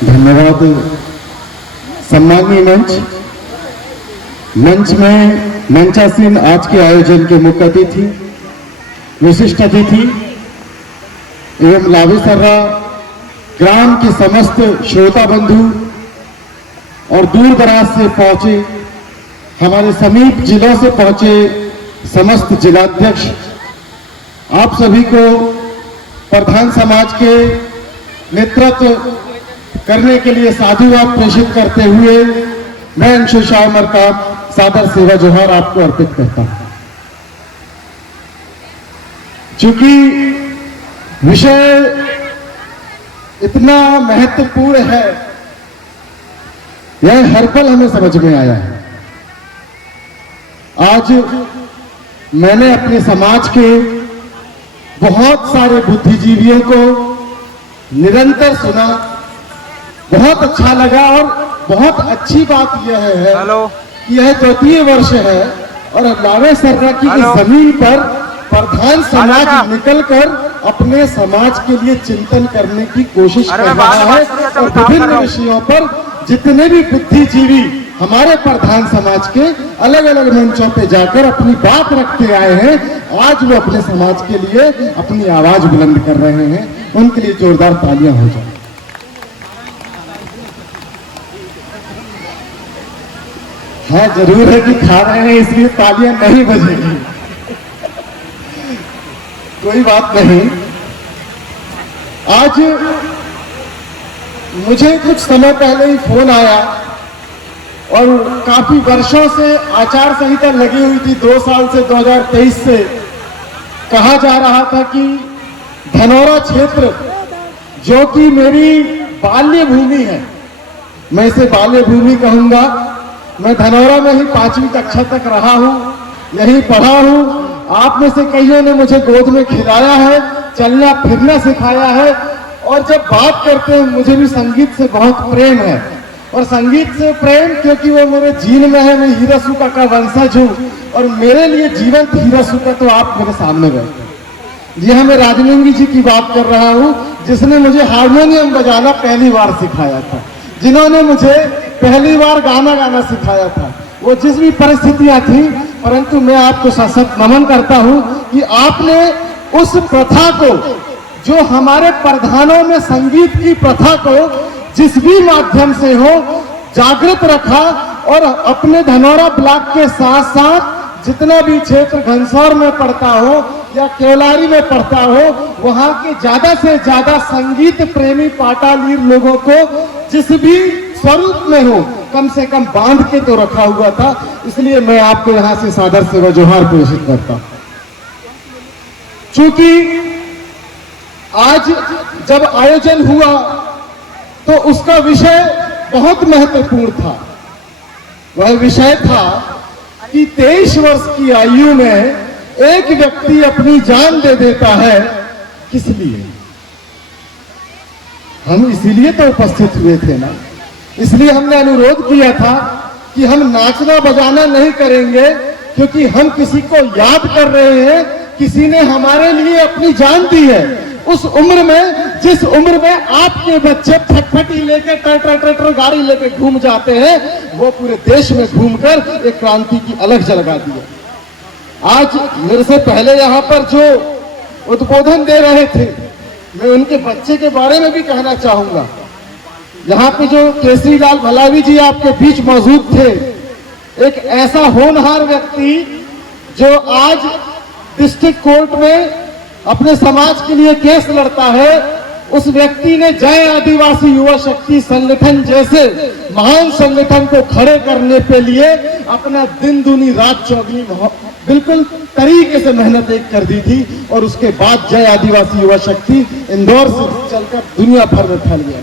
धन्यवाद। सम्माननीय मंच में मंचासीन आज के आयोजन के मुख्य अतिथि, विशिष्ट अतिथि एवं लावेसर्रा ग्राम के समस्त श्रोता बंधु और दूर दराज से पहुंचे, हमारे समीप जिलों से पहुंचे समस्त जिलाध्यक्ष, आप सभी को प्रधान समाज के नेतृत्व करने के लिए साधुवाद प्रेषित करते हुए मैं अंशु शाह मरकाम सादर सेवा जोहार आपको अर्पित करता हूं। चूंकि विषय इतना महत्वपूर्ण है, यह हर पल हमें समझ में आया है। आज मैंने अपने समाज के बहुत सारे बुद्धिजीवियों को निरंतर सुना, बहुत अच्छा लगा और बहुत अच्छी बात यह है कि यह तृतीय वर्ष है और लावेसर्रा की इस जमीन पर प्रधान समाज निकलकर अपने समाज के लिए चिंतन करने की कोशिश कर रहा है और विभिन्न विषयों पर जितने भी बुद्धिजीवी हमारे प्रधान समाज के अलग अलग मंचों पे जाकर अपनी बात रख के आए हैं, आज वो अपने समाज के लिए अपनी आवाज बुलंद कर रहे हैं। उनके लिए जोरदार तालियां हो जाए। हाँ, जरूर है कि खा रहे हैं इसलिए तालियां नहीं बजेगी, कोई बात नहीं। आज मुझे कुछ समय पहले ही फोन आया और काफी वर्षों से आचार संहिता लगी हुई थी, 2 साल से 2023 से कहा जा रहा था कि धनौरा क्षेत्र जो कि मेरी बाल्य भूमि है, मैं इसे बाल्य भूमि कहूंगा। मैं धनौरा में ही 5वीं कक्षा तक रहा हूं, यहीं पढ़ा हूं। आप में से कईयों ने मुझे गोद में खिलाया है, चलना फिरना सिखाया है और जब बात करते हैं मुझे भी संगीत से बहुत प्रेम है और संगीत से प्रेम क्योंकि वो मेरे जीन में है। मैं हीरा सुका का वंशज हूं और मेरे लिए जीवंत हीरा सुका तो आप मेरे सामने बैठे। जी हाँ, मैं राजलिंगी जी की बात कर रहा हूं, जिसने मुझे हारमोनियम बजाना पहली बार सिखाया था, जिन्होंने मुझे पहली बार गाना गाना सिखाया था। वो जिस भी परिस्थितियां थी, परंतु मैं आपको सशक्त नमन करता हूं कि आपने उस प्रथा को, जो हमारे प्रधानों में संगीत की प्रथा को जिस भी माध्यम से हो जागृत रखा और अपने धनौरा ब्लॉक के साथ साथ जितना भी क्षेत्र घनसौर में पड़ता हो या केवलारी में पड़ता हो, वहां के ज्यादा से ज्यादा संगीत प्रेमी पाटालीर लोगों को जिस भी स्वरूप में हो कम से कम बांध के तो रखा हुआ था। इसलिए मैं आपको यहां से सादर सेवा जोहार प्रेषित करता हूं। चूंकि आज जब आयोजन हुआ तो उसका विषय बहुत महत्वपूर्ण था। वह विषय था कि 23 वर्ष की आयु में एक व्यक्ति अपनी जान दे देता है, किस लिए? हम इसीलिए तो उपस्थित हुए थे ना, इसलिए हमने अनुरोध किया था कि हम नाचना बजाना नहीं करेंगे क्योंकि हम किसी को याद कर रहे हैं, किसी ने हमारे लिए अपनी जान दी है। उस उम्र में, जिस उम्र में आपके बच्चे फटफटी लेके ट्रैक्टर गाड़ी लेके घूम जाते हैं, वो पूरे देश में घूमकर एक क्रांति की अलग जगा दी है। आज मेरे से पहले यहाँ पर जो उद्बोधन दे रहे थे, मैं उनके बच्चे के बारे में भी कहना चाहूंगा। यहाँ पे जो केसरी लाल भलावी जी आपके बीच मौजूद थे, एक ऐसा होनहार व्यक्ति जो आज डिस्ट्रिक्ट कोर्ट में अपने समाज के लिए केस लड़ता है, उस व्यक्ति ने जय आदिवासी युवा शक्ति संगठन जैसे महान संगठन को खड़े करने के लिए अपना दिन दूनी रात चौगनी बिल्कुल तरीके से मेहनत एक कर दी थी और उसके बाद जय आदिवासी युवा शक्ति इंदौर से चलकर दुनिया भर में फैल गया।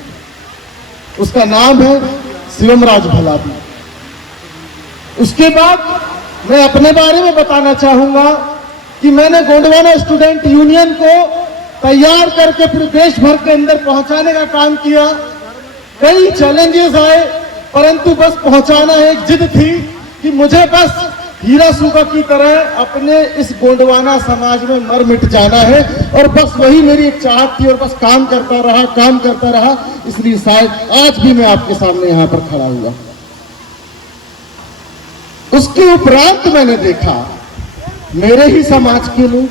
उसका नाम है शिवमराज भलावी। उसके बाद मैं अपने बारे में बताना चाहूंगा कि मैंने गोंडवाना स्टूडेंट यूनियन को तैयार करके पूरे देश भर के अंदर पहुंचाने का काम किया। कई चैलेंजेस आए, परंतु बस पहुंचाना एक जिद थी कि मुझे बस हीरा सूगा की तरह अपने इस गोंडवाना समाज में मर मिट जाना है। और बस वही मेरी एक चाहत थी और बस काम करता रहा, इसलिए शायद आज भी मैं आपके सामने यहां पर खड़ा हुआ। उसके उपरांत मैंने देखा मेरे ही समाज के लोग,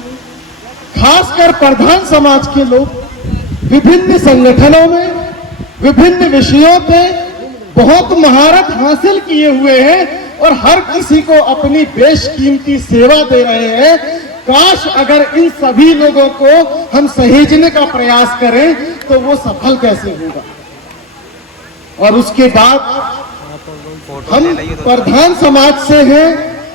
खासकर प्रधान समाज के लोग विभिन्न संगठनों में विभिन्न विषयों पे बहुत महारत हासिल किए हुए हैं और हर किसी को अपनी बेशकीमती सेवा दे रहे हैं। काश अगर इन सभी लोगों को हम सहेजने का प्रयास करें तो वो सफल कैसे होगा। और उसके बाद हम प्रधान समाज से हैं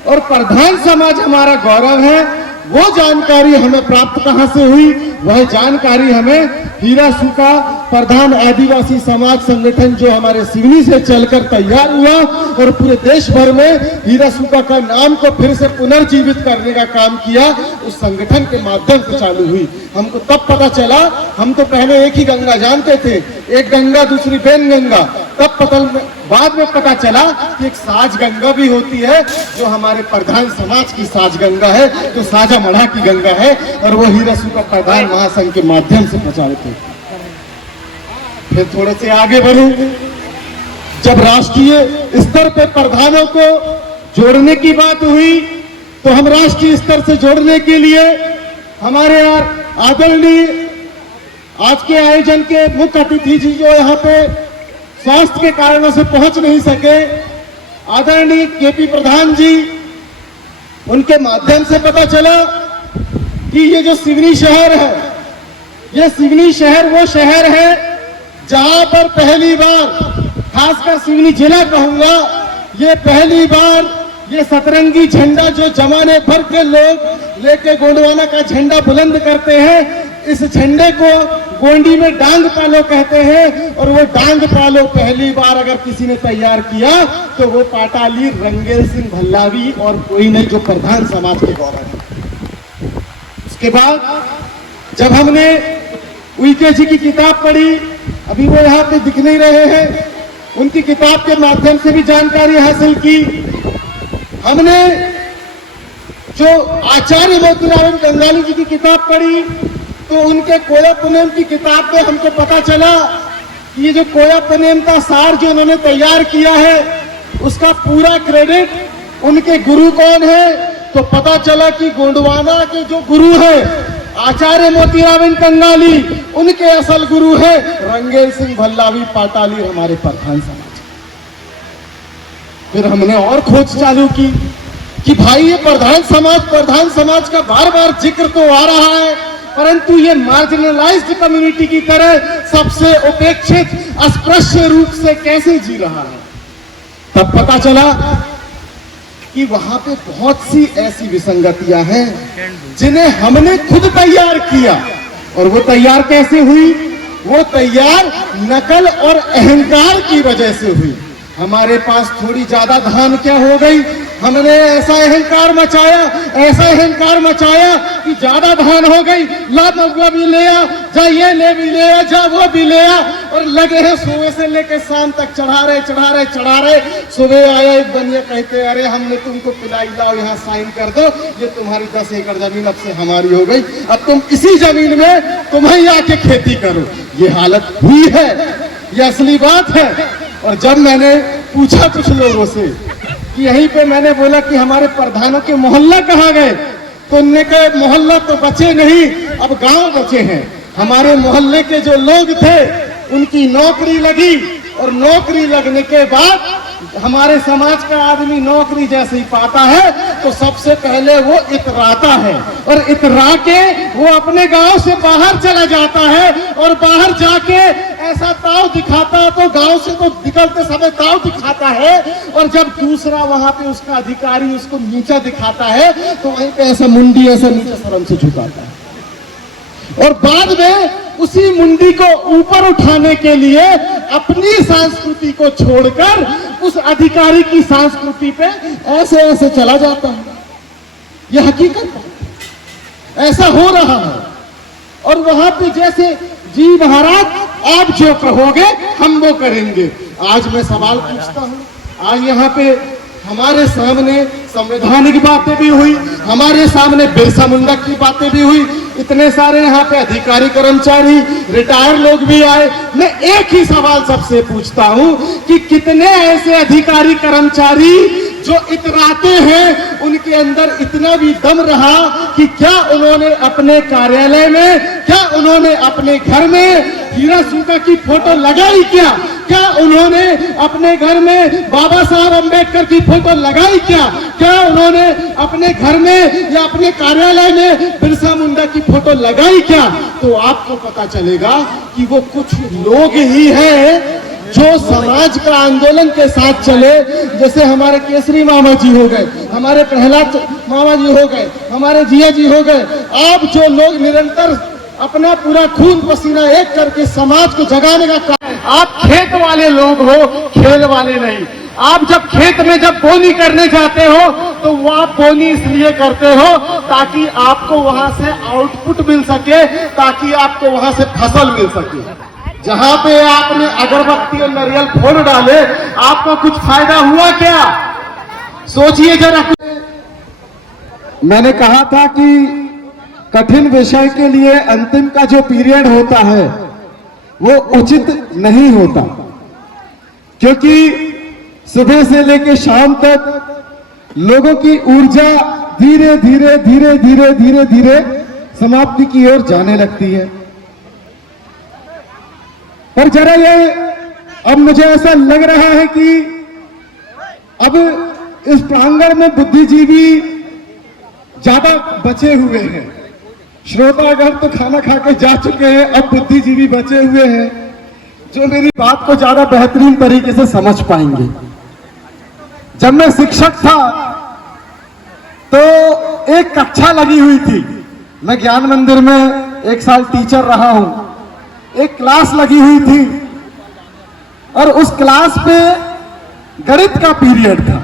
और प्रधान समाज हमारा गौरव है। वो जानकारी हमें प्राप्त कहां से हुई? वह जानकारी हमें हीरा सूगा प्रधान आदिवासी समाज संगठन जो हमारे सिवनी से चलकर तैयार हुआ और पूरे देश भर में हीरा सूगा का नाम को फिर से पुनर्जीवित करने का काम किया, उस संगठन के माध्यम से चालू हुई। हमको तब पता चला, हम तो पहले एक ही गंगा जानते थे, एक गंगा दूसरी बेन गंगा, तब बाद में पता चला कि एक साज गंगा भी होती है जो हमारे प्रधान समाज की साज गंगा है, जो साजा मढ़ा की गंगा है और वो हीरा सूगा प्रधान महासंघ के माध्यम से प्रचारित है। फिर थोड़े से आगे बढ़ूं, जब राष्ट्रीय स्तर पर प्रधानों को जोड़ने की बात हुई तो हम राष्ट्रीय स्तर से जोड़ने के लिए हमारे आदरणीय आज के आयोजन के मुख्य अतिथि जी जो यहाँ पे स्वास्थ्य के कारणों से पहुंच नहीं सके, आदरणीय केपी प्रधान जी, उनके माध्यम से पता चला कि ये जो सिवनी शहर है, ये सिवनी शहर वो शहर है जहां पर पहली बार, खासकर सिवनी जिला कहूंगा, ये पहली बार ये सतरंगी झंडा जो जमाने भर के लोग लेके गोंडवाना का झंडा बुलंद करते हैं, इस झंडे को गोंडी में डांग पालो कहते हैं। और वो डांग पालो पहली बार अगर किसी ने तैयार किया तो वो पाटाली रंगेल सिंह भल्लावी और कोई नहीं, जो प्रधान समाज के गौरव है। उसके बाद जब हमने उइके जी की किताब पढ़ी, अभी वो यहाँ पे दिख नहीं रहे हैं, उनकी किताब के माध्यम से भी जानकारी हासिल की। हमने जो आचार्य मोतीराम कंगाली जी की किताब पढ़ी तो उनके कोया पुनेम की किताब में हमको पता चला कि ये जो कोया पुनेम का सार जो उन्होंने तैयार किया है उसका पूरा क्रेडिट उनके गुरु कौन है, तो पता चला कि गोंडवाना के जो गुरु है आचार्य मोतीराम कंगाली, उनके असल गुरु है रंगेल सिंह भल्लावी पाटाली, हमारे प्रधान समाज। फिर हमने और खोज चालू की कि भाई ये प्रधान समाज का बार बार जिक्र तो आ रहा है, परंतु ये मार्जिनलाइज्ड कम्युनिटी की तरह सबसे उपेक्षित अस्पृश्य रूप से कैसे जी रहा है। तब पता चला कि वहां पे बहुत सी ऐसी विसंगतियां हैं जिन्हें हमने खुद तैयार किया। और वो तैयार कैसे हुई? वो तैयार नकल और अहंकार की वजह से हुई। हमारे पास थोड़ी ज्यादा धान क्या हो गई, हमने ऐसा अहंकार मचाया कि ज्यादा धान हो गई, ला महुआ भी ले आ, जा ये ले भी ले आ, जा वो भी ले आ, और लगे हैं सुबह से लेकर शाम तक चढ़ा रहे। सुबह आया एक बनिया कहते अरे हमने तुमको पिलाई, लाओ यहाँ साइन कर दो, ये तुम्हारी 10 एकड़ जमीन अब से हमारी हो गई, अब तुम इसी जमीन में तुम्हें आके खेती करो। ये हालत हुई है, ये असली बात है। और जब मैंने पूछा कुछ लोगों से कि यहीं पे मैंने बोला कि हमारे प्रधानों के मोहल्ला कहाँ गए, तो उनने कहा मोहल्ला तो बचे नहीं, अब गांव बचे हैं। हमारे मोहल्ले के जो लोग थे उनकी नौकरी लगी और नौकरी लगने के बाद हमारे समाज का आदमी नौकरी जैसे ही पाता है तो सबसे पहले वो इतराता है और इतरा के वो अपने गांव से बाहर चला जाता है और बाहर जाके ऐसा ताव दिखाता है, तो गांव से तो निकलते समय ताव दिखाता है, और जब दूसरा वहां पे उसका अधिकारी उसको नीचा दिखाता है तो वहीं पे ऐसा मुंडी ऐसा नीचे शर्म से झुकाता है। और बाद में उसी मुंडी को ऊपर उठाने के लिए अपनी संस्कृति को छोड़कर उस अधिकारी की संस्कृति पे ऐसे चला जाता है। यह हकीकत है, ऐसा हो रहा है। और वहां पे जैसे जी महाराज आप जो कहोगे हम वो करेंगे। आज मैं सवाल पूछता हूं, आज यहाँ पे हमारे सामने संवैधानिक बातें भी हुई, हमारे सामने बिरसा मुंडा की बातें भी हुई, इतने सारे यहाँ पे अधिकारी कर्मचारी रिटायर लोग भी आए। मैं एक ही सवाल सबसे पूछता हूँ कि कितने ऐसे अधिकारी कर्मचारी जो इतराते हैं, उनके अंदर इतना भी दम रहा कि क्या उन्होंने अपने कार्यालय में, क्या उन्होंने अपने घर में हीरा सूगा की फोटो लगाई? क्या उन्होंने अपने घर में बाबा साहब अंबेडकर की फोटो लगाई? क्या उन्होंने अपने घर में या अपने कार्यालय में बिरसा मुंडा की फोटो लगाई? तो आपको पता चलेगा कि वो कुछ लोग ही हैं जो समाज का आंदोलन के साथ चले। जैसे हमारे केसरी मामा जी हो गए, हमारे प्रहलाद मामा जी हो गए, हमारे जिया जी हो गए। आप जो लोग निरंतर अपना पूरा खून पसीना एक करके समाज को जगाने का काम, आप खेत वाले लोग हो, खेल वाले नहीं। आप जब खेत में जब बोनी करने जाते हो तो वो आप बोनी इसलिए करते हो ताकि आपको वहां से आउटपुट मिल सके, ताकि आपको वहां से फसल मिल सके। जहां पे आपने अगरबत्ती और नारियल फोड़ डाले, आपको कुछ फायदा हुआ क्या? सोचिए जरा। मैंने कहा था कि कठिन विषय के लिए अंतिम का जो पीरियड होता है वो उचित नहीं होता, क्योंकि सुबह से लेकर शाम तक लोगों की ऊर्जा धीरे धीरे धीरे धीरे धीरे धीरे समाप्ति की ओर जाने लगती है। पर जरा ये अब मुझे ऐसा लग रहा है कि अब इस प्रांगण में बुद्धिजीवी ज्यादा बचे हुए हैं। श्रोतागण तो खाना खा के जा चुके हैं, अब बुद्धिजीवी बचे हुए हैं जो मेरी बात को ज्यादा बेहतरीन तरीके से समझ पाएंगे। जब मैं शिक्षक था तो एक कक्षा लगी हुई थी। मैं ज्ञान मंदिर में 1 साल टीचर रहा हूं। एक क्लास लगी हुई थी और उस क्लास पे गणित का पीरियड था।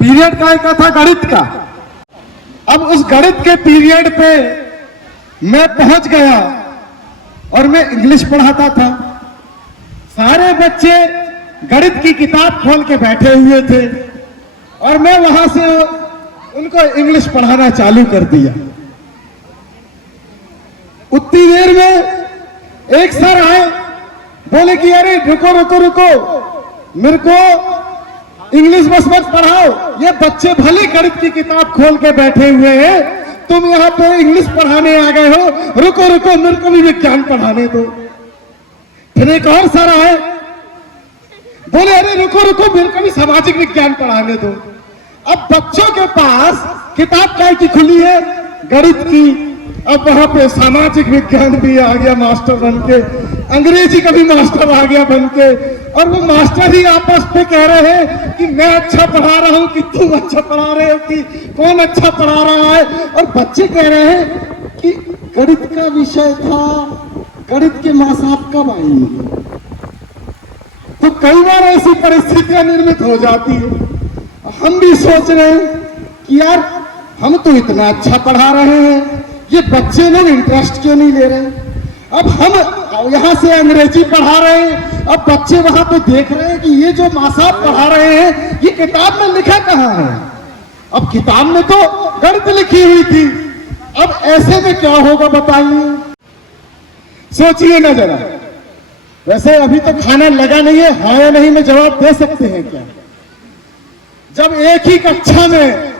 पीरियड का था गणित का। अब उस गणित के पीरियड पे मैं पहुंच गया और मैं इंग्लिश पढ़ाता था। सारे बच्चे गणित की किताब खोल के बैठे हुए थे और मैं वहां से उनको इंग्लिश पढ़ाना चालू कर दिया। उतनी देर में एक सर आए, बोले कि अरे रुको रुको रुको, मेरे को इंग्लिश बस मत पढ़ाओ, ये बच्चे भले गणित की किताब खोल के बैठे हुए हैं, तुम यहाँ पे इंग्लिश पढ़ाने आ गए हो, रुको रुको मेरे को भी विज्ञान पढ़ाने दो। फिर एक और सर आए, बोले अरे रुको रुको मेरे को भी सामाजिक विज्ञान पढ़ाने दो। अब बच्चों के पास किताब क्या की खुली है? गणित की। अब वहां पे सामाजिक विज्ञान भी आ गया मास्टर बन के, अंग्रेजी का भी मास्टर आ गया बन के, और वो मास्टर ही आपस में कह रहे हैं कि मैं अच्छा पढ़ा रहा हूं कि तुम अच्छा पढ़ा रहे हो, कि कौन अच्छा पढ़ा रहा है। और बच्चे कह रहे हैं कि गणित का विषय था, गणित के माँ साहब कब आएंगे? तो कई बार ऐसी परिस्थितियां निर्मित हो जाती है। हम भी सोच रहे हैं कि यार हम तो इतना अच्छा पढ़ा रहे हैं, ये बच्चे लोग इंटरेस्ट क्यों नहीं ले रहे? अब हम यहां से अंग्रेजी पढ़ा रहे हैं, अब बच्चे वहां पे देख रहे हैं कि ये जो माँ साहब पढ़ा रहे हैं ये किताब में लिखा कहाँ है? अब किताब में तो गणित लिखी हुई थी। अब ऐसे में क्या होगा बताइए, सोचिए ना जरा। वैसे अभी तो खाना लगा नहीं है, हाँ या नहीं में जवाब दे सकते हैं क्या? जब एक ही कक्षा में,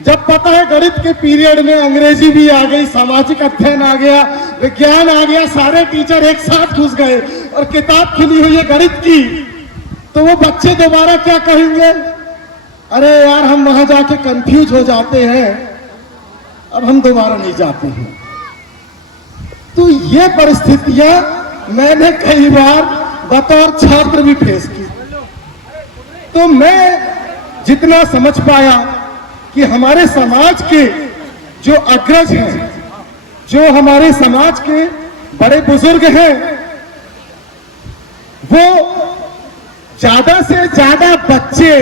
जब पता है गणित के पीरियड में अंग्रेजी भी आ गई, सामाजिक अध्ययन आ गया, विज्ञान आ गया, सारे टीचर एक साथ घुस गए और किताब खुली हुई है गणित की, तो वो बच्चे दोबारा क्या कहेंगे? अरे यार हम वहां जाके कंफ्यूज हो जाते हैं, अब हम दोबारा नहीं जाते हैं। तो ये परिस्थितियां मैंने कई बार बतौर छात्र भी फेस की। तो मैं जितना समझ पाया कि हमारे समाज के जो अग्रज हैं, जो हमारे समाज के बड़े बुजुर्ग हैं, वो ज्यादा से ज्यादा बच्चे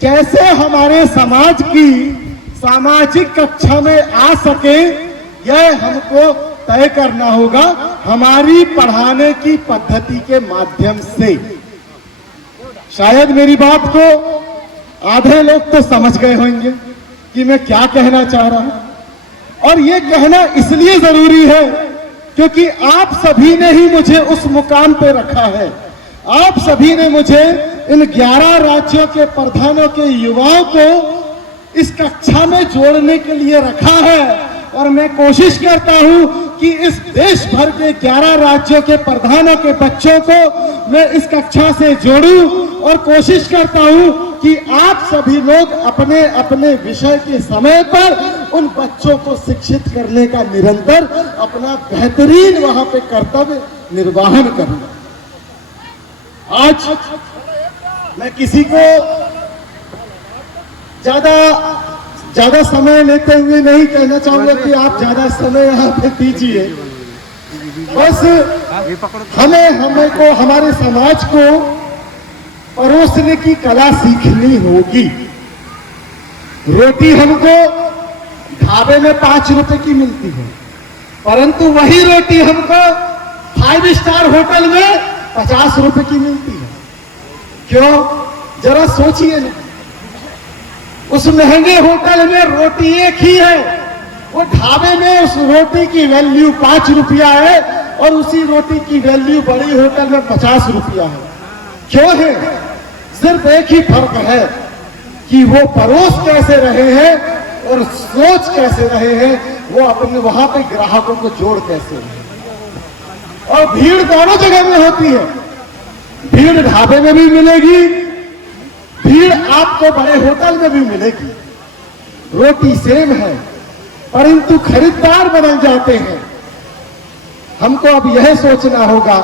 कैसे हमारे समाज की सामाजिक कक्षा में आ सके, यह हमको तय करना होगा हमारी पढ़ाने की पद्धति के माध्यम से। शायद मेरी बात को आधे लोग तो समझ गए होंगे कि मैं क्या कहना चाह रहा हूं। और ये कहना इसलिए जरूरी है क्योंकि आप सभी ने ही मुझे उस मुकाम पे रखा है। आप सभी ने मुझे इन 11 राज्यों के प्रधानों के युवाओं को इस कक्षा में जोड़ने के लिए रखा है। और मैं कोशिश करता हूं कि इस देश भर के 11 राज्यों के प्रधानों के बच्चों को मैं इस कक्षा से जोड़ूं और कोशिश करता हूं कि आप सभी लोग अपने अपने विषय के समय पर उन बच्चों को शिक्षित करने का निरंतर अपना बेहतरीन वहां पे कर्तव्य निर्वहन करें। आज मैं किसी को ज्यादा समय लेते हुए नहीं कहना चाहूंगा कि आप ज्यादा समय यहाँ पे दीजिए। बस हमारे समाज को परोसने की कला सीखनी होगी। रोटी हमको ढाबे में 5 रुपए की मिलती है, परंतु वही रोटी हमको 5 स्टार होटल में 50 रुपए की मिलती है। क्यों? जरा सोचिए ना, उस महंगे होटल में रोटी एक ही है, वो ढाबे में उस रोटी की वैल्यू 5 रुपया है और उसी रोटी की वैल्यू बड़ी होटल में 50 रुपया है। क्यों है? सिर्फ एक ही फर्क है कि वो परोस कैसे रहे हैं और सोच कैसे रहे हैं, वो अपने वहां पे ग्राहकों को जोड़ कैसे रहे। और भीड़ दोनों जगह में होती है, भीड़ ढाबे में भी मिलेगी, भीड़ आपको बड़े होटल में भी मिलेगी। रोटी सेम है परंतु खरीदार बदल जाते हैं। हमको अब यह सोचना होगा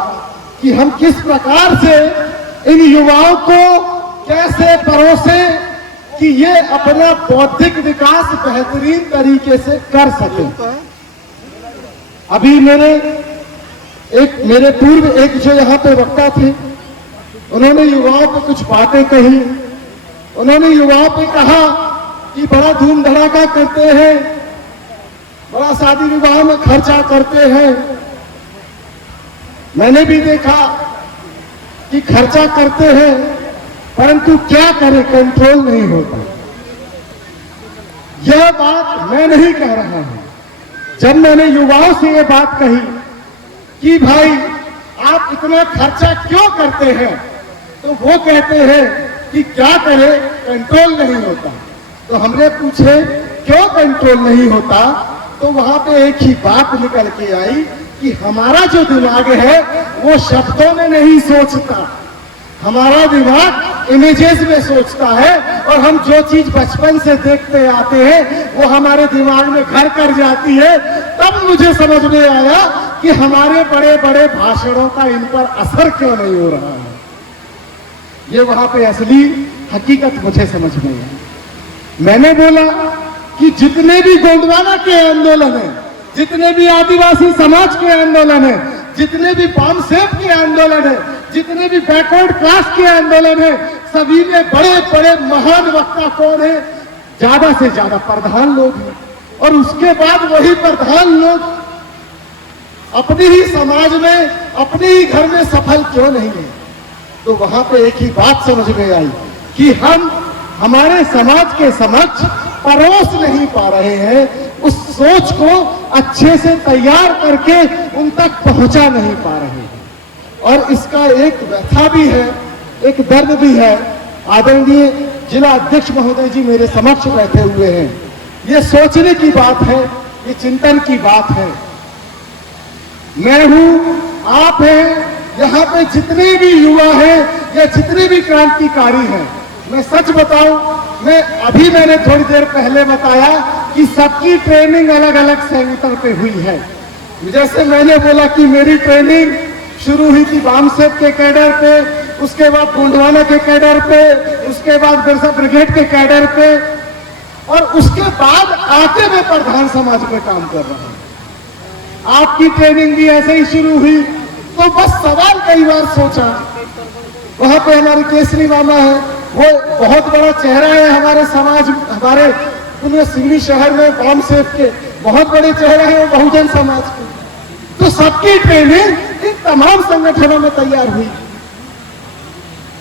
कि हम किस प्रकार से इन युवाओं को कैसे परोसे कि ये अपना बौद्धिक विकास बेहतरीन तरीके से कर सके। अभी मेरे पूर्व एक जो यहाँ पे वक्ता थे, उन्होंने युवाओं को कुछ बातें कही। उन्होंने युवाओं पे कहा कि बड़ा धूम धड़ाका करते हैं, बड़ा शादी विवाह में खर्चा करते हैं। मैंने भी देखा कि खर्चा करते हैं परंतु क्या करें, कंट्रोल नहीं होता। यह बात मैं नहीं कह रहा हूं। जब मैंने युवाओं से यह बात कही कि भाई आप इतना खर्चा क्यों करते हैं, तो वो कहते हैं कि क्या करें, कंट्रोल नहीं होता। तो हमने पूछे क्यों कंट्रोल नहीं होता, तो वहां पे एक ही बात निकल के आई कि हमारा जो दिमाग है वो शब्दों में नहीं सोचता, हमारा दिमाग इमेजेस में सोचता है। और हम जो चीज बचपन से देखते आते हैं वो हमारे दिमाग में घर कर जाती है। तब मुझे समझ में आया कि हमारे बड़े बड़े भाषणों का इन पर असर क्यों नहीं हो रहा है। ये वहां पे असली हकीकत मुझे समझ में आई। मैंने बोला कि जितने भी गोंडवाना के आंदोलन है, जितने भी आदिवासी समाज के आंदोलन है, जितने भी पामसेब के आंदोलन है, जितने भी बैकवर्ड क्लास के आंदोलन है, सभी में बड़े बड़े महान वक्ता कौन है? ज्यादा से ज्यादा प्रधान लोग हैं। और उसके बाद वही प्रधान लोग अपने ही समाज में, अपने ही घर में सफल क्यों नहीं है? तो वहां पे एक ही बात समझ में आई कि हम हमारे समाज के समक्ष परोस नहीं पा रहे हैं, उस सोच को अच्छे से तैयार करके उन तक पहुंचा नहीं पा रहे हैं। और इसका एक व्यथा भी है, एक दर्द भी है। आदरणीय जिला अध्यक्ष महोदय जी मेरे समक्ष बैठे हुए हैं। ये सोचने की बात है, ये चिंतन की बात है। मैं हूं, आप हैं, यहाँ पे जितने भी युवा हैं या जितने भी क्रांतिकारी हैं, मैं सच बताऊं, मैंने थोड़ी देर पहले बताया कि सबकी ट्रेनिंग अलग अलग सेंटर पे हुई है। जैसे मैंने बोला कि मेरी ट्रेनिंग शुरू हुई थी बामसेब के कैडर पे, उसके बाद गोंडवाना के कैडर पे, उसके बाद बिरसा ब्रिगेड के कैडर पे, और उसके बाद आके मैं प्रधान समाज में काम कर रहा हूं। आपकी ट्रेनिंग भी ऐसे ही शुरू हुई। तो बस सवाल कई बार सोचा, वहां पे हमारे केसरी मामा है, वो बहुत बड़ा चेहरा है हमारे समाज, हमारे पूरे सिवनी शहर में बामसेब के बहुत बड़े चेहरे हैं वो बहुजन समाज के। तो सबकी ट्रेनिंग इन तमाम संगठनों में तैयार हुई।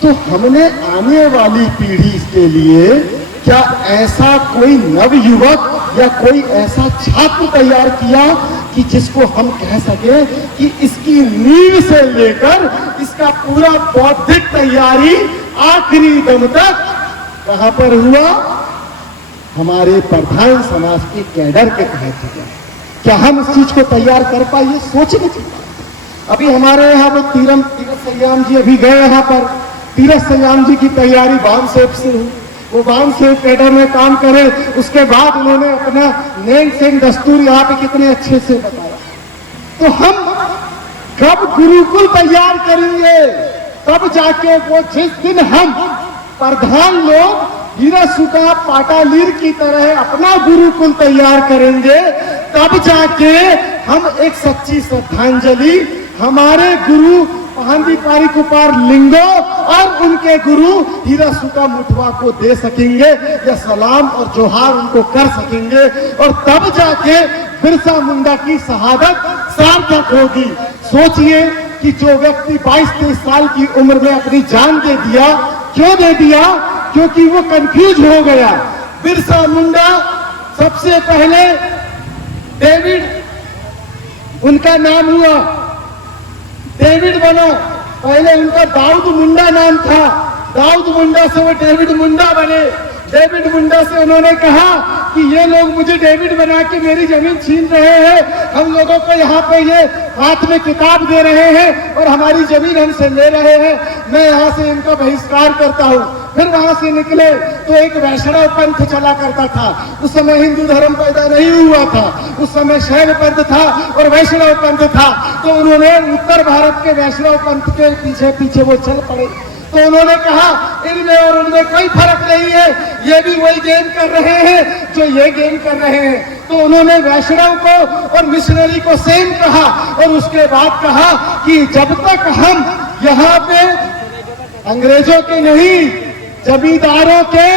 तो हमने आने वाली पीढ़ी के लिए क्या ऐसा कोई नवयुवक या कोई ऐसा छात्र तैयार किया कि जिसको हम कह सके कि इसकी नींव से लेकर इसका पूरा बौद्धिक तैयारी आखिरी दम तक कहां पर हुआ? हमारे प्रधान समाज के कैडर के तहत हुआ। क्या हम इस चीज को तैयार कर पाए? सोचने की बात। अभी हमारे यहाँ पर तीरथ संग्राम जी अभी गए, यहाँ पर तीरथ संग्राम जी की तैयारी बामसेव से हुई। वो बामसेव कैडर में काम करे, उसके बाद उन्होंने अपना नेम सेम दस्तूर यहाँ पे कितने अच्छे से बताया। तो हम कब गुरुकुल तैयार करेंगे? तब जाके वो जिस दिन हम प्रधान लोग हीरा सुका पाटालीर की तरह अपना गुरुकुल तैयार करेंगे, तब जाके हम एक सच्ची श्रद्धांजलि हमारे गुरु पहांदी पारिकुपार लिंगो और उनके गुरु हीरा सुका मुठवा को दे सकेंगे, या सलाम और जोहार उनको कर सकेंगे, और तब जाके बिरसा मुंडा की शहादत सार्थक होगी। सोचिए कि जो व्यक्ति 22-23 साल की उम्र में अपनी जान दे दिया, क्यों दे दिया? क्योंकि वो कंफ्यूज हो गया। बिरसा मुंडा सबसे पहले डेविड उनका नाम हुआ, डेविड बना। पहले उनका दाऊद मुंडा नाम था, दाऊद मुंडा से वो डेविड मुंडा बने। डेविड मुंडा से उन्होंने कहा कि ये लोग मुझे डेविड बना के मेरी जमीन छीन रहे हैं, हम लोगों को यहाँ पे ये हाथ में किताब दे रहे हैं और हमारी जमीन हमसे ले रहे हैं, मैं यहाँ से इनका बहिष्कार करता हूँ। फिर वहां से निकले तो एक वैष्णव पंथ चला करता था। उस समय हिंदू धर्म पैदा नहीं हुआ था, उस समय शैव पंथ था और वैष्णव पंथ था। तो उन्होंने उत्तर भारत के वैष्णव पंथ के पीछे पीछे वो चल पड़े। तो उन्होंने कहा इनमें और उनमें कोई फर्क नहीं है, ये भी वही गेम कर रहे हैं जो ये गेम कर रहे हैं। तो उन्होंने वैष्णव को और मिशनरी को सेम कहा, और उसके बाद कहा कि जब तक हम यहाँ पे अंग्रेजों के नहीं, जमींदारों के,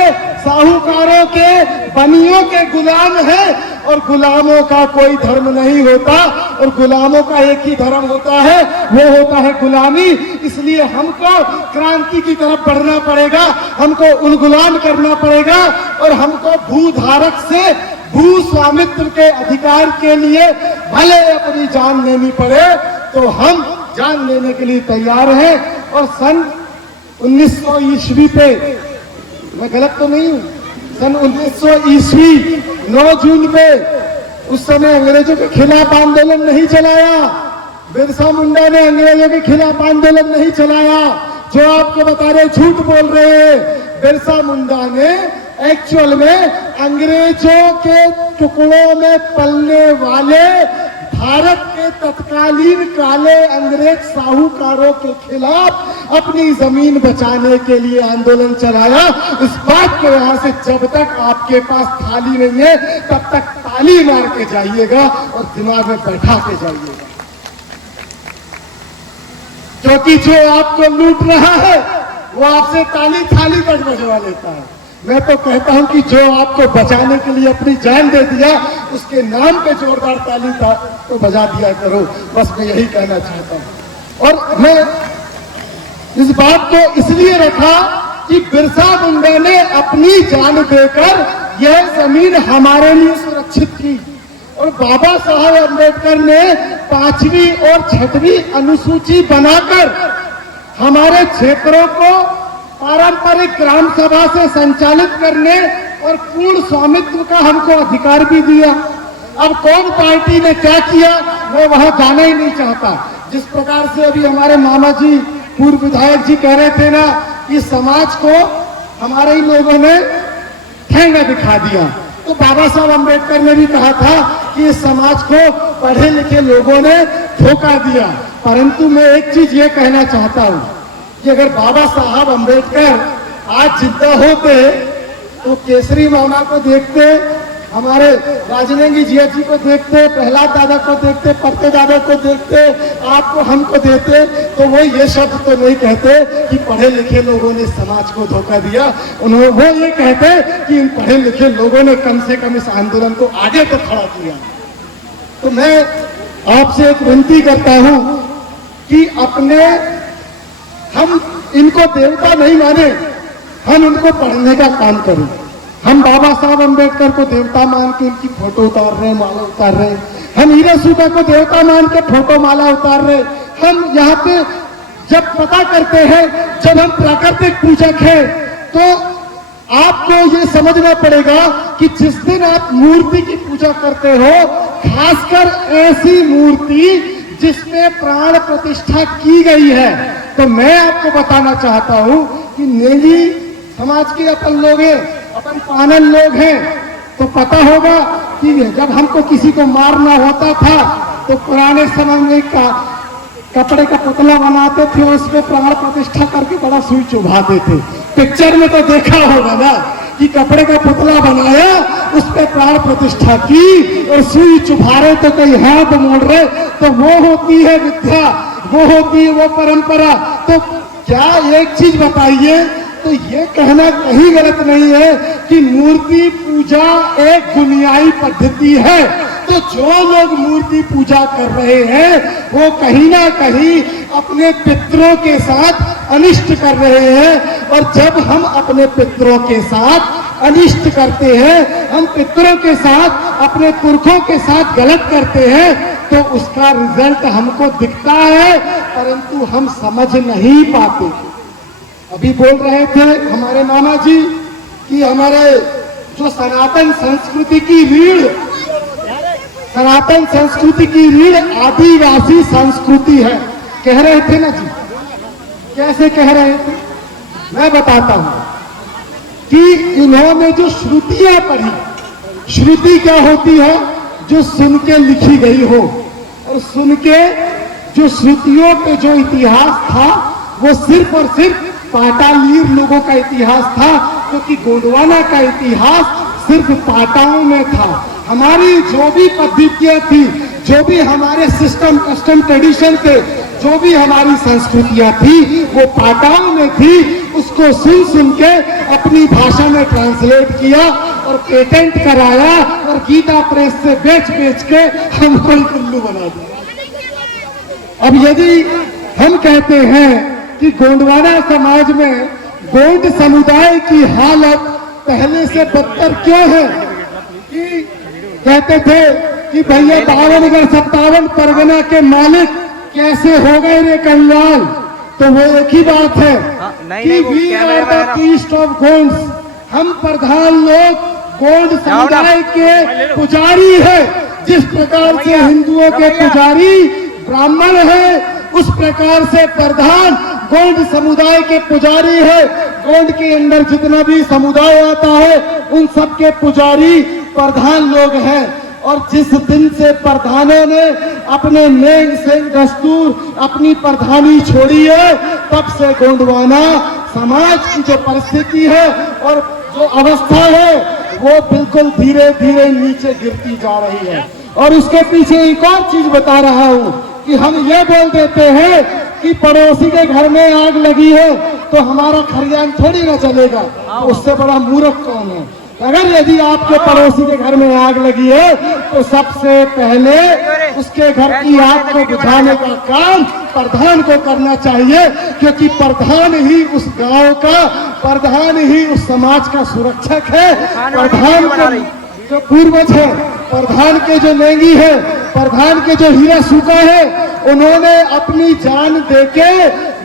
साहूकारों के, बनियों के गुलाम है, और गुलामों का कोई धर्म नहीं होता, और गुलामों का एक ही धर्म होता है, वो होता है गुलामी। इसलिए हमको क्रांति की तरफ बढ़ना पड़ेगा, हमको उन्मूलन करना पड़ेगा, और हमको भूधारक से भू स्वामित्व के अधिकार के लिए भले अपनी जान लेनी पड़े तो हम जान लेने के लिए तैयार हैं। और सन 1900 ईस्वी पे, मैं गलत तो नहीं हूं, सन 1900 ईस्वी 9 जून पे, उस समय अंग्रेजों के खिलाफ आंदोलन नहीं चलाया, बिरसा मुंडा ने अंग्रेजों के खिलाफ आंदोलन नहीं चलाया। जो आपको बता रहे झूठ बोल रहे हैं। बिरसा मुंडा ने एक्चुअल में अंग्रेजों के टुकड़ों में पलने वाले भारत के तत्कालीन काले अंग्रेज साहूकारों के खिलाफ अपनी जमीन बचाने के लिए आंदोलन चलाया। इस बात को यहाँ से जब तक आपके पास थाली नहीं है तब तक ताली मार के जाइएगा और दिमाग में बैठा के जाइएगा, क्योंकि जो आपको लूट रहा है वो आपसे ताली थाली तक बजवा लेता है। मैं तो कहता हूं कि जो आपको बचाने के लिए अपनी जान दे दिया उसके नाम पे जोरदार ताली था तो बजा दिया करो। बस मैं यही कहना चाहता हूं। और मैं इस बात को इसलिए रखा कि बिरसा मुंडा ने अपनी जान देकर यह जमीन हमारे लिए सुरक्षित की, और बाबा साहब अम्बेडकर ने 5वीं और 6वीं अनुसूची बनाकर हमारे क्षेत्रों को पारंपरिक ग्राम सभा से संचालित करने और पूर्ण स्वामित्व का हमको अधिकार भी दिया। अब कौन पार्टी ने क्या किया मैं वहां जाना ही नहीं चाहता। जिस प्रकार से अभी हमारे मामा जी पूर्व विधायक जी कह रहे थे ना कि समाज को हमारे ही लोगों ने ठेंगा दिखा दिया, तो बाबा साहब अम्बेडकर ने भी कहा था कि इस समाज को पढ़े लिखे लोगों ने धोखा दिया। परंतु मैं एक चीज ये कहना चाहता हूं कि अगर बाबा साहब अम्बेडकर आज जिंदा होते तो केसरी मामा को देखते, हमारे राजनेंगी जिया जी को देखते, प्रहलाद दादा को देखते, पत्ते दादा को देखते, आपको हमको देते, तो वो ये शब्द तो नहीं कहते कि पढ़े लिखे लोगों ने समाज को धोखा दिया। उन्होंने वो ये कहते कि इन पढ़े लिखे लोगों ने कम से कम इस आंदोलन को आगे तो खड़ा किया। तो मैं आपसे एक विनती करता हूं कि अपने हम इनको देवता नहीं माने, हम इनको पढ़ने का काम करें। हम बाबा साहब अम्बेडकर को देवता मान के उनकी फोटो उतार रहे हैं, माला उतार रहे हैं। हम हिरासूका को देवता मान के फोटो माला उतार रहे। हम यहाँ पे जब पता करते हैं, जब हम प्राकृतिक पूजक हैं, तो आपको ये समझना पड़ेगा कि जिस दिन आप मूर्ति की पूजा करते हो, खासकर ऐसी मूर्ति जिसमें प्राण प्रतिष्ठा की गई है, तो मैं आपको बताना चाहता हूं कि नेगी समाज के अपन लोग हैं, अपन पानन लोग हैं, तो पता होगा कि जब हमको किसी को मारना होता था तो पुराने समय में कपड़े का पुतला बनाते थे, उसमें प्राण प्रतिष्ठा करके बड़ा सुई चुभाते थे। पिक्चर में तो देखा होगा ना कि कपड़े का पुतला बनाया, उस पर प्राण प्रतिष्ठा की और सुई चुभा रहे तो कोई हाथ मोड़ रहे, तो वो होती है विद्या, वो होती है वो परंपरा। तो क्या एक चीज बताइए, तो ये कहना कहीं गलत नहीं है कि मूर्ति पूजा एक दुनियाई पद्धति है। तो जो लोग मूर्ति पूजा कर रहे हैं वो कहीं ना कहीं अपने पितरों के साथ अनिष्ट कर रहे हैं। और जब हम अपने पितरों के साथ अनिष्ट करते हैं, हम पितरों के साथ, अपने पुरखों के साथ गलत करते हैं, तो उसका रिजल्ट हमको दिखता है, परंतु हम समझ नहीं पाते। अभी बोल रहे थे हमारे मामा जी कि हमारे जो सनातन संस्कृति की रीढ़, सनातन संस्कृति की रीढ़ आदिवासी संस्कृति है, कह रहे थे ना जी। कैसे कह रहे थे मैं बताता हूं कि इन्होंने जो श्रुतियां पढ़ी, श्रुति क्या होती है, जो सुन के लिखी गई हो, और सुन के जो श्रुतियों पे जो इतिहास था वो सिर्फ और सिर्फ पाटालीर लोगों का इतिहास था, क्योंकि गोंडवाना का इतिहास सिर्फ पाटाओं में था। हमारी जो भी पद्धतियां थी, जो भी हमारे सिस्टम, कस्टम, ट्रेडिशन थे, जो भी हमारी संस्कृतियां थी, वो पाटाओं में थी। उसको सुन सुन के अपनी भाषा में ट्रांसलेट किया और पेटेंट कराया और गीता प्रेस से बेच बेच के हमको कुल्लू बना दिया। अब यदि हम कहते हैं कि गोंडवाना समाज में गोंड समुदाय की हालत पहले से बदतर क्यों है, कि कहते थे कि भैया 52 57 परगना के मालिक कैसे हो गए रे कंगाल, तो वो एक ही बात है कि we are the east of Gonds, हम प्रधान लोग गोंड समुदाय के पुजारी है। जिस प्रकार से हिंदुओं के पुजारी ब्राह्मण है, उस प्रकार से प्रधान गोंड समुदाय के पुजारी है। गोंड के अंदर जितना भी समुदाय आता है, उन सब के पुजारी प्रधान लोग हैं। और जिस दिन से प्रधानों ने अपने नेम से दस्तूर, अपनी प्रधानी छोड़ी है, तब से गोंडवाना समाज की जो परिस्थिति है और जो अवस्था है, वो बिल्कुल धीरे धीरे नीचे गिरती जा रही है। और उसके पीछे एक और चीज बता रहा हूं कि हम ये बोल देते हैं कि पड़ोसी के घर में आग लगी है तो हमारा खरियान थोड़ी ना चलेगा, उससे बड़ा मूर्ख कौन है। अगर यदि आपके पड़ोसी के घर में आग लगी है तो सबसे पहले उसके घर की आग को बुझाने का काम प्रधान को करना चाहिए, क्योंकि प्रधान ही उस गांव का, प्रधान ही उस समाज का सुरक्षक है। प्रधान के जो पूर्वज है, प्रधान के जो नेंगी है, प्रधान के जो हिरासूका है, उन्होंने अपनी जान देके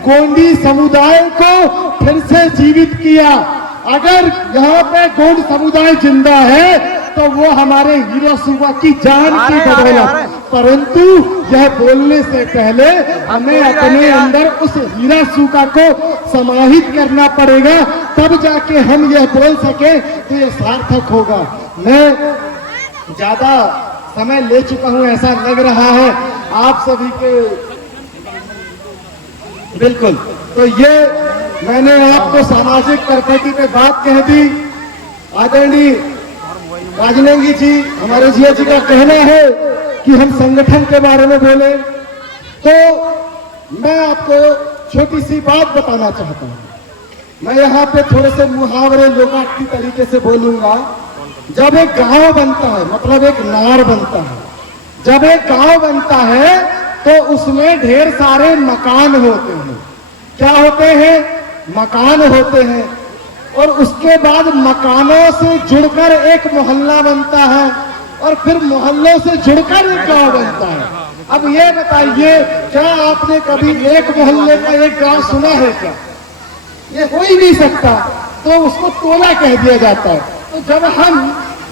गोंडी समुदाय को फिर से जीवित किया। अगर यहाँ पे गोंड समुदाय जिंदा है तो वो हमारे हिरासूका की जान की बदौलत, परंतु यह बोलने से पहले हमें अपने अंदर उस हिरासूका को समाहित करना पड़ेगा, तब जाके हम यह बोल सके तो ये सार्थक होगा। मैं ज्यादा समय ले चुका हूं ऐसा लग रहा है आप सभी के, बिल्कुल। तो ये मैंने आपको सामाजिक कर्तव्य पे बात कह दी। आदरणीय राजनेंगी जी, हमारे जिया जी का कहना है कि हम संगठन के बारे में बोले, तो मैं आपको छोटी सी बात बताना चाहता हूं। मैं यहाँ पे थोड़े से मुहावरे लोकार्थ की तरीके से बोलूंगा। जब एक गांव बनता है, मतलब एक नार बनता है, जब एक गांव बनता है तो उसमें ढेर सारे मकान होते हैं। क्या होते हैं? मकान होते हैं और उसके बाद मकानों से जुड़कर एक मोहल्ला बनता है और फिर मोहल्लों से जुड़कर एक गांव बनता है। अब ये बताइए, क्या आपने कभी एक मोहल्ले का एक गांव सुना है क्या? ये हो ही नहीं सकता, तो उसको टोला कह दिया जाता है। तो जब हम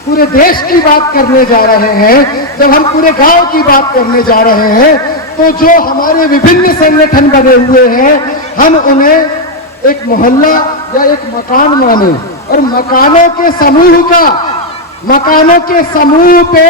पूरे देश की बात करने जा रहे हैं, जब हम पूरे गांव की बात करने जा रहे हैं, तो जो हमारे विभिन्न संगठन बने हुए हैं, हम उन्हें एक मोहल्ला या एक मकान माने और मकानों के समूह पे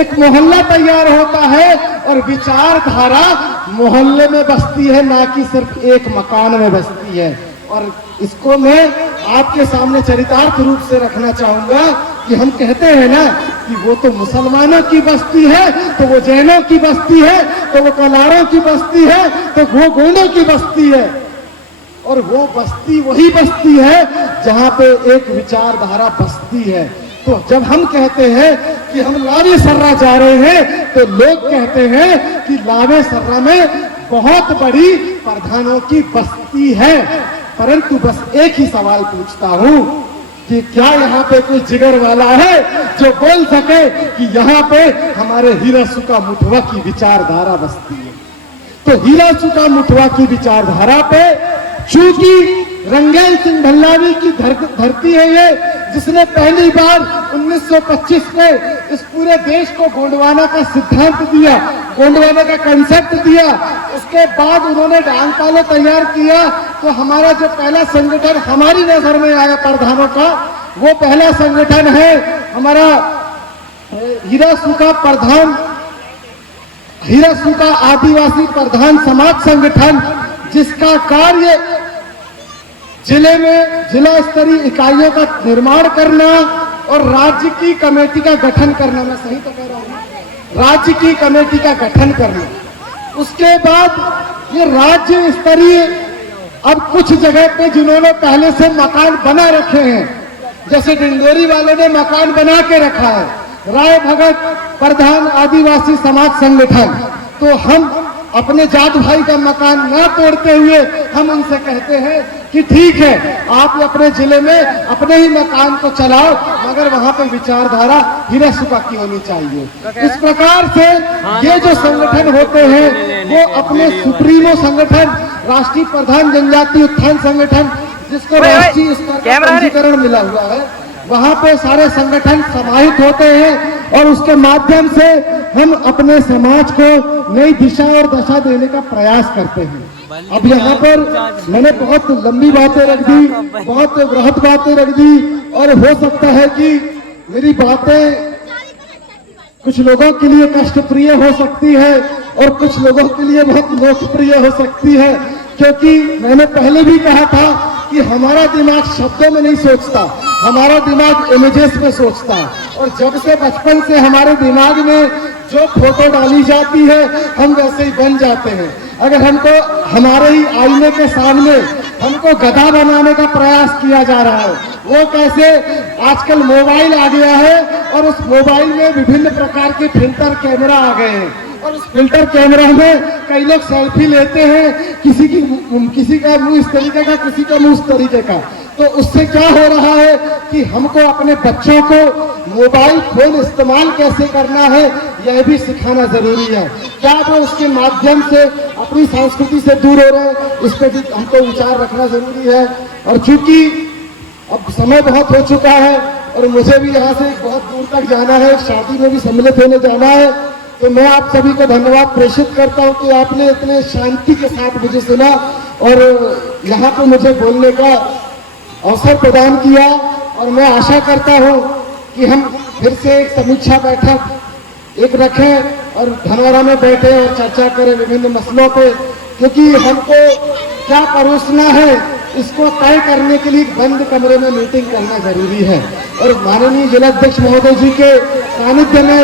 एक मोहल्ला तैयार होता है और विचारधारा मोहल्ले में बसती है, ना कि सिर्फ एक मकान में बसती है। और इसको मैं आपके सामने चरितार्थ रूप से रखना चाहूंगा कि हम कहते हैं ना कि वो तो मुसलमानों की बस्ती है, तो वो जैनों की बस्ती है, तो वो कलारों की बस्ती है, तो वो गोंडों की बस्ती है। और वो बस्ती वही बस्ती है जहां पे एक विचारधारा बसती है। तो जब हम कहते हैं कि हम लावे सर्रा जा रहे हैं, तो लोग कहते हैं कि लावे सर्रा में बहुत बड़ी प्रधानों की बस्ती है। परंतु बस एक ही सवाल पूछता हूं कि क्या यहाँ पे कोई जिगर वाला है जो बोल सके कि यहाँ पे हमारे हीरा सुका मुठवा की विचारधारा बसती है? तो हीरा सुका मुठवा की विचारधारा पे चूंकि रंगैल सिंह भल्लानी की धरती है ये, जिसने पहली बार 1925 में इस पूरे देश को गोंडवाना का सिद्धांत दिया, गोंडवाना का कंसेप्ट दिया। उसके बाद उन्होंने डांगपालो तैयार किया। तो हमारा जो पहला संगठन हमारी नजर में आया प्रधानों का, वो पहला संगठन है हमारा हीरा सुका आदिवासी प्रधान समाज संगठन, जिसका कार्य जिले में जिला स्तरीय इकाइयों का निर्माण करना और राज्य की कमेटी का गठन करना। मैं सही तो कह रहा हूँ? राज्य की कमेटी का गठन करना। उसके बाद ये राज्य स्तरीय, अब कुछ जगह पे जिन्होंने पहले से मकान बना रखे हैं, जैसे डिंडोरी वालों ने मकान बना के रखा है, राय भगत प्रधान आदिवासी समाज संगठन, तो हम अपने जाट भाई का मकान न तोड़ते हुए हम उनसे कहते हैं कि ठीक है, आप अपने जिले में अपने ही मकान को चलाओ, मगर वहां पर विचारधारा हीरा सुका की होनी चाहिए। इस प्रकार से ये जो संगठन होते हैं वो अपने सुप्रीमो संगठन, राष्ट्रीय प्रधान जनजाति उत्थान संगठन, जिसको राष्ट्रीय स्तर का पंजीकरण मिला हुआ है, वहां पे सारे संगठन समाहित होते हैं और उसके माध्यम से हम अपने समाज को नई दिशा और दशा देने का प्रयास करते हैं। अब यहाँ पर मैंने बहुत लंबी बातें रख दी, बहुत बृहद बातें रख दी, और हो सकता है कि मेरी बातें कुछ लोगों के लिए कष्टप्रिय हो सकती है और कुछ लोगों के लिए बहुत लोकप्रिय हो सकती है, क्योंकि मैंने पहले भी कहा था कि हमारा दिमाग शब्दों में नहीं सोचता, हमारा दिमाग इमेजेस में सोचता है। और जब से बचपन से हमारे दिमाग में जो फोटो डाली जाती है हम वैसे ही बन जाते हैं। अगर हमको हमारे ही आईने के सामने हमको गधा बनाने का प्रयास किया जा रहा है, वो कैसे? आजकल मोबाइल आ गया है और उस मोबाइल में विभिन्न प्रकार के फिल्टर कैमरा आ गए हैं और उस फिल्टर कैमरा में कई लोग सेल्फी लेते हैं, किसी का मुंह इस तरीके का, किसी का मुंह उस तरीके का। तो उससे क्या हो रहा है कि हमको अपने बच्चों को मोबाइल फोन इस्तेमाल कैसे करना है यह भी सिखाना जरूरी है। क्या वो उसके माध्यम से अपनी संस्कृति से दूर हो रहे हैं, इस पर भी हमको विचार रखना जरूरी है। और चूंकि अब समय बहुत हो चुका है और मुझे भी यहाँ से बहुत दूर तक जाना है, शादी में भी सम्मिलित होने जाना है, तो मैं आप सभी को धन्यवाद प्रेषित करता हूँ कि आपने इतने शांति के साथ मुझे सुना और यहाँ पर मुझे बोलने का अवसर प्रदान किया। और मैं आशा करता हूँ कि हम फिर से एक समीक्षा बैठक एक रखें और धनौरा में बैठे और चर्चा करें विभिन्न मसलों पे, क्योंकि हमको क्या परोसना है इसको तय करने के लिए बंद कमरे में मीटिंग करना जरूरी है। और माननीय जिलाध्यक्ष महोदय जी के सानिध्य में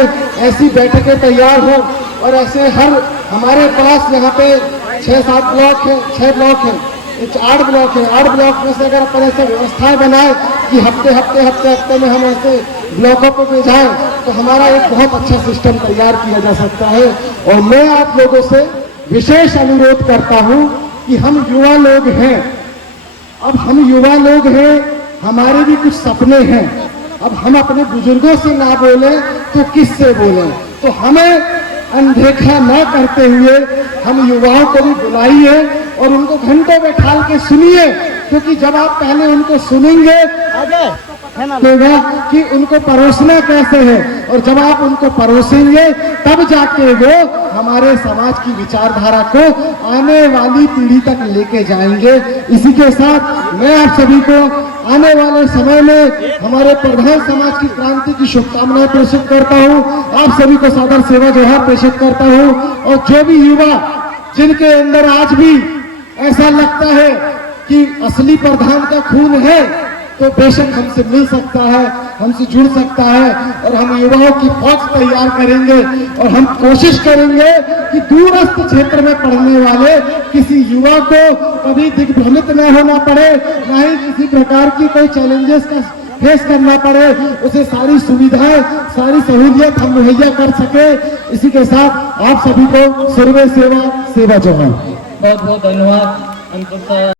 ऐसी बैठकें तैयार हो और ऐसे हर हमारे पास यहाँ पे 6-7 ब्लॉक है, 6 ब्लॉक है, 8 ब्लॉक है, 8 ब्लॉक में से अगर अपन ऐसे व्यवस्थाएं बनाए कि हफ्ते में हम ऐसे ब्लॉकों पे भेजाएं तो हमारा एक बहुत अच्छा सिस्टम तैयार किया जा सकता है। और मैं आप लोगों से विशेष अनुरोध करता हूं कि हम युवा लोग हैं, अब हम युवा लोग हैं, हमारे भी कुछ सपने हैं। अब हम अपने बुजुर्गों से ना बोले तो किससे बोले? तो हमें अनदेखा न करते हुए हम युवाओं को भी बुलाइए और उनको घंटों बैठाल के सुनिए, क्योंकि जब आप पहले उनको सुनेंगे देगा कि उनको परोसना कैसे है, और जब आप उनको परोसेंगे तब जाके वो हमारे समाज की विचारधारा को आने वाली पीढ़ी तक लेके जाएंगे। इसी के साथ मैं आप सभी को आने वाले समय में हमारे प्रधान समाज की क्रांति की शुभकामनाएं प्रेषित करता हूं। आप सभी को सादर सेवा जोहार प्रेषित करता हूं। और जो भी युवा जिनके अंदर आज भी ऐसा लगता है कि असली प्रधान का खून है, तो बेशक हमसे मिल सकता है, हमसे जुड़ सकता है, और हम युवाओं की फौज तैयार करेंगे। और हम कोशिश करेंगे कि दूरस्थ क्षेत्र में पढ़ने वाले किसी युवा को कभी दिग्भ्रमित न होना पड़े, न ही किसी प्रकार की कोई चैलेंजेस का फेस करना पड़े, उसे सारी सुविधाएं, सारी सहूलियत हम मुहैया कर सके। इसी के साथ आप सभी को सर्वे सेवा सेवा जोहार। बहुत बहुत धन्यवाद।